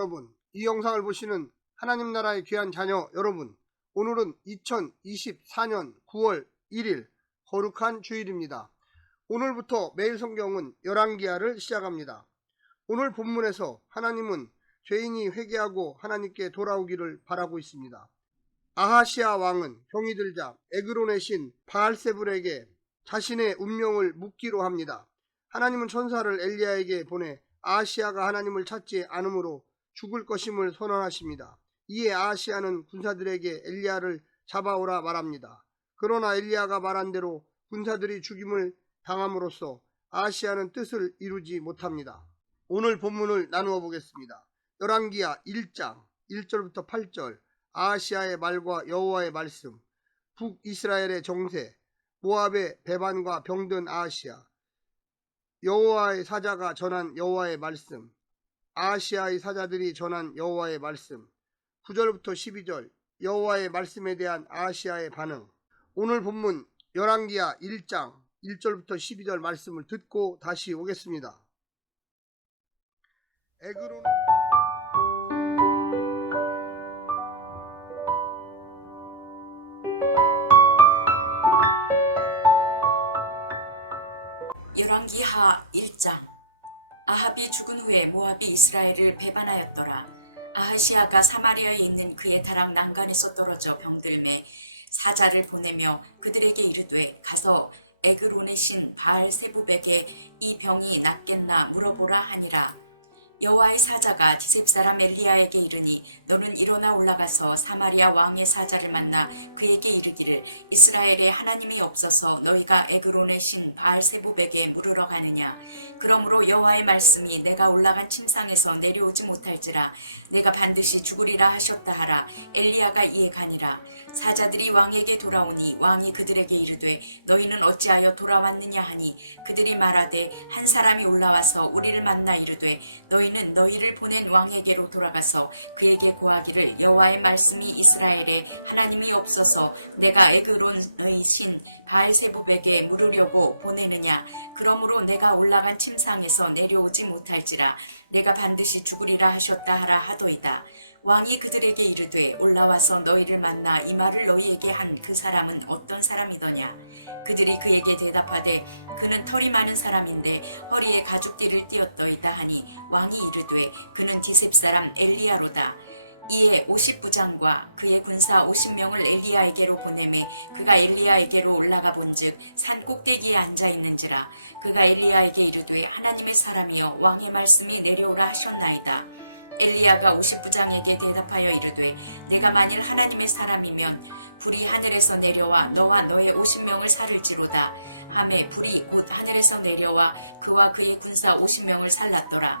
여러분, 이 영상을 보시는 하나님 나라의 귀한 자녀 여러분, 오늘은 2024년 9월 1일 거룩한 주일입니다. 오늘부터 매일 성경은 열왕기하를 시작합니다. 오늘 본문에서 하나님은 죄인이 회개하고 하나님께 돌아오기를 바라고 있습니다. 아하시아 왕은 병이 들자 에그론의 신 바알세불에게 자신의 운명을 묻기로 합니다. 하나님은 천사를 엘리야에게 보내 아하시아가 하나님을 찾지 않으므로 죽을 것임을 선언하십니다. 이에 아하시아는 군사들에게 엘리야를 잡아오라 말합니다. 그러나 엘리야가 말한 대로 군사들이 죽임을 당함으로써 아하시아는 뜻을 이루지 못합니다. 오늘 본문을 나누어 보겠습니다. 열왕기야 1장 1절부터 8절 아하시아의 말과 여호와의 말씀 북이스라엘의 정세 모압의 배반과 병든 아하시아 여호와의 사자가 전한 여호와의 말씀 아하시아의 사자들이 전한 여호와의 말씀 9절부터 12절 여호와의 말씀에 대한 아하시아의 반응 오늘 본문 열왕기야 1장 1절부터 12절 말씀을 듣고 다시 오겠습니다. 에그론 열왕기하 1장 아합이 죽은 후에 모압이 이스라엘을 배반하였더라. 아하시아가 사마리아에 있는 그의 다락 난간에서 떨어져 병들매 사자를 보내며 그들에게 이르되 가서 에그론의 신 바알 세부백에 이 병이 낫겠나 물어보라 하니라. 여호와의 사자가 디셉 사람 엘리야에게 이르니 너는 일어나 올라가서 사마리아 왕의 사자를 만나 그에게 이르기를 이스라엘에 하나님이 없어서 너희가 에그론의 신 바알세부백에 물으러 가느냐? 그러므로 여호와의 말씀이 내가 올라간 침상에서 내려오지 못할지라. 내가 반드시 죽으리라 하셨다 하라. 엘리야가 이에 가니라. 사자들이 왕에게 돌아오니 왕이 그들에게 이르되 너희는 어찌하여 돌아왔느냐 하니? 그들이 말하되 한 사람이 올라와서 우리를 만나 이르되 너희 는 너희를 보낸 왕에게로 돌아가서 그에게 고하기를 여호와의 말씀이 이스라엘에 하나님이 없어서 내가 에그론의 신 바알세부백에 물으려고 보내느냐? 그러므로 내가 올라간 침상에서 내려오지 못할지라. 내가 반드시 죽으리라 하셨다 하라 하도이다 왕이 그들에게 이르되 올라와서 너희를 만나 이 말을 너희에게 한 그 사람은 어떤 사람이더냐? 그들이 그에게 대답하되 그는 털이 많은 사람인데 허리에 가죽띠를 띠었더이다 하니 왕이 이르되 그는 디셉 사람 엘리야로다. 이에 50부장과 그의 군사 50명을 엘리야에게로 보내매 그가 엘리야에게로 올라가 본즉 산 꼭대기에 앉아 있는지라. 그가 엘리야에게 이르되 하나님의 사람이여 왕의 말씀이 내려오라 하셨나이다 엘리야가 50부장에게 대답하여 이르되 내가 만일 하나님의 사람이면 불이 하늘에서 내려와 너와 너의 50명을 살을지로다. 함에 불이 곧 하늘에서 내려와 그와 그의 군사 50명을 살랐더라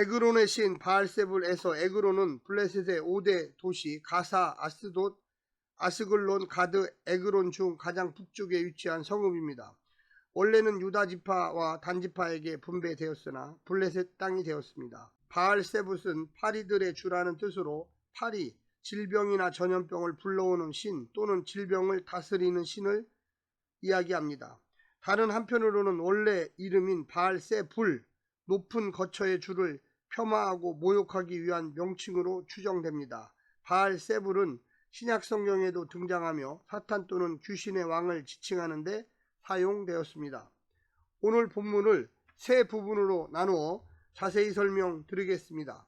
에그론의 신 바알세불에서 에그론은 블레셋의 5대 도시 가사, 아스돗, 아스글론, 가드, 에그론 중 가장 북쪽에 위치한 성읍입니다. 원래는 유다 지파와 단 지파에게 분배되었으나 블레셋 땅이 되었습니다. 바알세붓은 파리들의 주라는 뜻으로 파리, 질병이나 전염병을 불러오는 신 또는 질병을 다스리는 신을 이야기합니다. 다른 한편으로는 원래 이름인 바알세불, 높은 거처의 주를 폄하하고 모욕하기 위한 명칭으로 추정됩니다. 바알 세불은 신약 성경에도 등장하며 사탄 또는 귀신의 왕을 지칭하는데 사용되었습니다. 오늘 본문을 세 부분으로 나누어 자세히 설명드리겠습니다.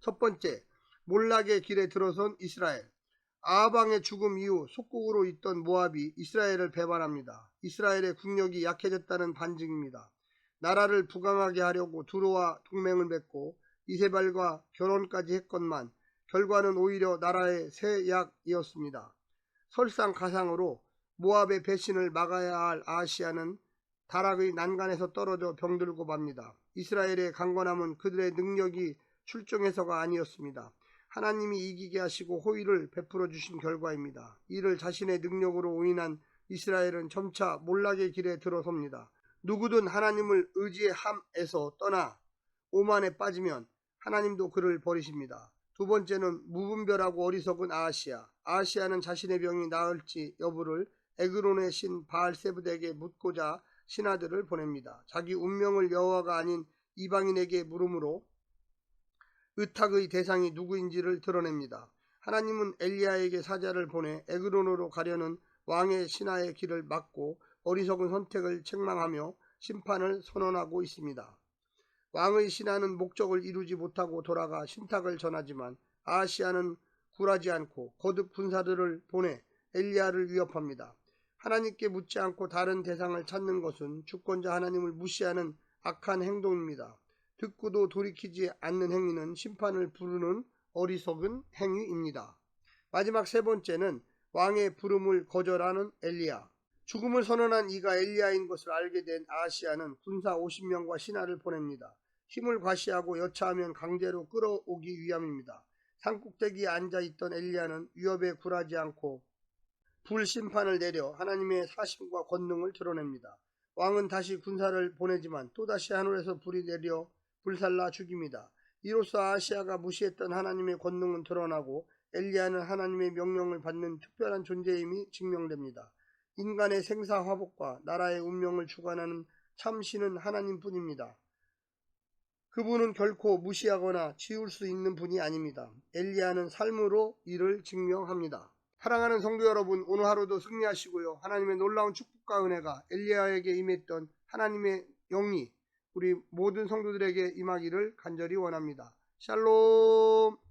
첫 번째, 몰락의 길에 들어선 이스라엘. 아하방의 죽음 이후 속국으로 있던 모압이 이스라엘을 배반합니다. 이스라엘의 국력이 약해졌다는 반증입니다. 나라를 부강하게 하려고 두로와 동맹을 맺고 이세발과 결혼까지 했건만 결과는 오히려 나라의 세약이었습니다. 설상가상으로 모압의 배신을 막아야 할 아시아는 다락의 난간에서 떨어져 병들고 맙니다. 이스라엘의 강건함은 그들의 능력이 출중해서가 아니었습니다. 하나님이 이기게 하시고 호의를 베풀어 주신 결과입니다. 이를 자신의 능력으로 오인한 이스라엘은 점차 몰락의 길에 들어섭니다. 누구든 하나님을 의지함에서 떠나 오만에 빠지면 하나님도 그를 버리십니다. 두 번째는 무분별하고 어리석은 아하시아. 아하시아는 자신의 병이 나을지 여부를 에그론의 신 바알세브에게 묻고자 신하들을 보냅니다. 자기 운명을 여호와가 아닌 이방인에게 물음으로 의탁의 대상이 누구인지를 드러냅니다. 하나님은 엘리야에게 사자를 보내 에그론으로 가려는 왕의 신하의 길을 막고 어리석은 선택을 책망하며 심판을 선언하고 있습니다. 왕의 신하는 목적을 이루지 못하고 돌아가 신탁을 전하지만 아시아는 굴하지 않고 거듭 군사들을 보내 엘리야를 위협합니다. 하나님께 묻지 않고 다른 대상을 찾는 것은 주권자 하나님을 무시하는 악한 행동입니다. 듣고도 돌이키지 않는 행위는 심판을 부르는 어리석은 행위입니다. 마지막 세 번째는 왕의 부름을 거절하는 엘리야. 죽음을 선언한 이가 엘리야인 것을 알게 된 아시아는 군사 50명과 신하를 보냅니다. 힘을 과시하고 여차하면 강제로 끌어오기 위함입니다. 산꼭대기에 앉아 있던 엘리야는 위협에 굴하지 않고 불심판을 내려 하나님의 사심과 권능을 드러냅니다. 왕은 다시 군사를 보내지만 또다시 하늘에서 불이 내려 불살라 죽입니다. 이로써 아시아가 무시했던 하나님의 권능은 드러나고 엘리야는 하나님의 명령을 받는 특별한 존재임이 증명됩니다. 인간의 생사화복과 나라의 운명을 주관하는 참신은 하나님뿐입니다. 그분은 결코 무시하거나 지울 수 있는 분이 아닙니다. 엘리야는 삶으로 이를 증명합니다. 사랑하는 성도 여러분, 오늘 하루도 승리하시고요. 하나님의 놀라운 축복과 은혜가 엘리야에게 임했던 하나님의 영이 우리 모든 성도들에게 임하기를 간절히 원합니다. 샬롬!